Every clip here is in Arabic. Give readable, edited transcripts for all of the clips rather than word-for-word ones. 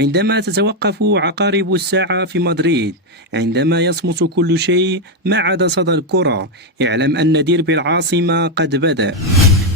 عندما تتوقف عقارب الساعة في مدريد، عندما يصمت كل شيء ما عدا صدى الكرة، اعلم أن ديربي العاصمة قد بدأ.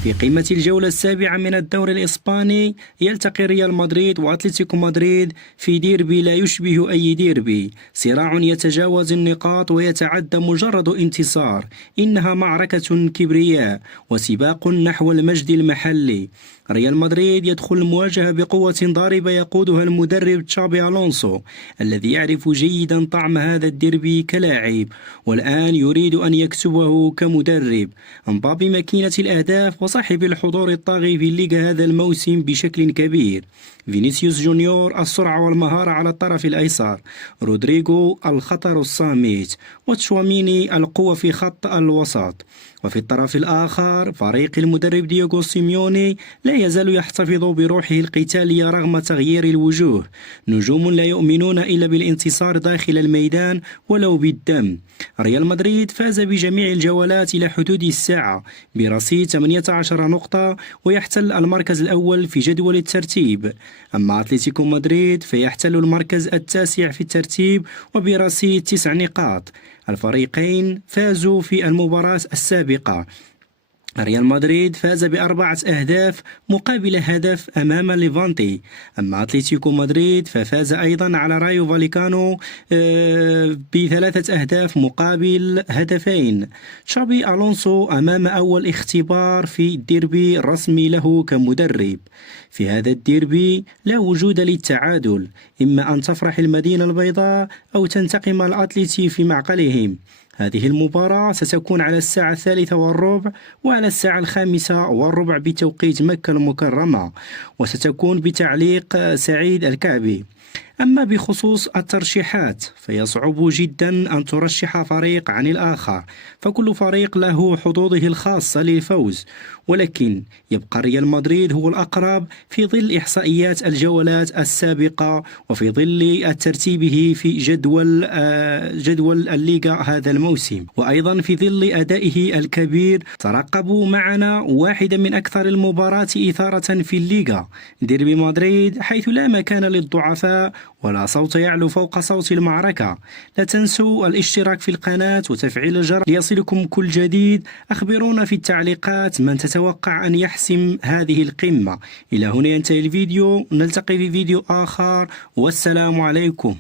في قمة الجولة السابعة من الدوري الإسباني يلتقي ريال مدريد وأتلتيكو مدريد في ديربي لا يشبه أي ديربي، صراع يتجاوز النقاط ويتعدى مجرد انتصار. إنها معركة كبرياء وسباق نحو المجد المحلي. ريال مدريد يدخل المواجهة بقوة ضاربة يقودها المدرب تشابي ألونسو الذي يعرف جيدا طعم هذا الديربي كلاعب، والآن يريد أن يكسبه كمدرب. امبابي ماكينة الأهداف وصاحب الحضور الطاغي في الليغا هذا الموسم بشكل كبير، فينيسيوس جونيور السرعة والمهارة على الطرف الأيسر، رودريغو الخطر الصامت، وتشواميني القوة في خط الوسط. وفي الطرف الآخر فريق المدرب دييغو سيميوني لا يزال يحتفظ بروحه القتالية رغم تغيير الوجوه، نجوم لا يؤمنون إلا بالانتصار داخل الميدان ولو بالدم. ريال مدريد فاز بجميع الجولات إلى حدود الساعة برصيد 18 نقطة ويحتل المركز الأول في جدول الترتيب. أما أتلتيكو مدريد فيحتل المركز التاسع في الترتيب وبرصيد 9 نقاط. الفريقين فازوا في المباراة السابقة. ريال مدريد فاز ب4 أهداف مقابل هدف أمام ليفانتي، أما أتلتيكو مدريد ففاز أيضا على رايو فاليكانو ب3 أهداف مقابل هدفين. تشابي ألونسو أمام أول اختبار في الديربي الرسمي له كمدرب. في هذا الديربي لا وجود للتعادل، إما أن تفرح المدينة البيضاء أو تنتقم الأتليتي في معقلهم. هذه المباراة ستكون على الساعة 3:15 وعلى الساعة 5:15 بتوقيت مكة المكرمة، وستكون بتعليق سعيد الكعبي. أما بخصوص الترشيحات فيصعب جدا أن ترشح فريق عن الآخر، فكل فريق له حظوظه الخاصة للفوز، ولكن يبقى ريال مدريد هو الأقرب في ظل إحصائيات الجولات السابقة وفي ظل ترتيبه في جدول الليغا هذا الموسم، وأيضا في ظل أدائه الكبير. ترقبوا معنا واحدة من أكثر المباريات إثارة في الليغا، ديربي مدريد، حيث لا مكان للضعفاء ولا صوت يعلو فوق صوت المعركة. لا تنسوا الاشتراك في القناة وتفعيل الجرس ليصلكم كل جديد. أخبرونا في التعليقات من تتوقع أن يحسم هذه القمة. إلى هنا ينتهي الفيديو، نلتقي في فيديو آخر والسلام عليكم.